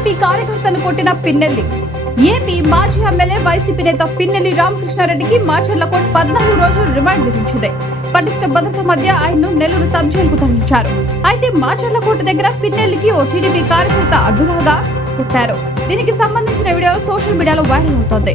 TDP కార్యకర్తను కొట్టిన Pinnelli. AP మాజీ ఎమ్మెల్యే వైసీపీ నేత పిన్నెల్లి రామకృష్ణారెడ్డికి మాచర్ల కోర్టు 14 రోజులు రిమాండ్ విధించింది. పటిష్ట భద్రత మధ్య ఆయన్ను నెల్లూరు సబ్ జైలుకు తరలించారు. అయితే మాచర్ల కోర్టు దగ్గర పిన్నెల్లికి ఓ టీడీపీ కార్యకర్త అడ్డులాగా కొట్టారు. దీనికి సంబంధించిన వీడియో సోషల్ మీడియాలో వైరల్ అవుతోంది.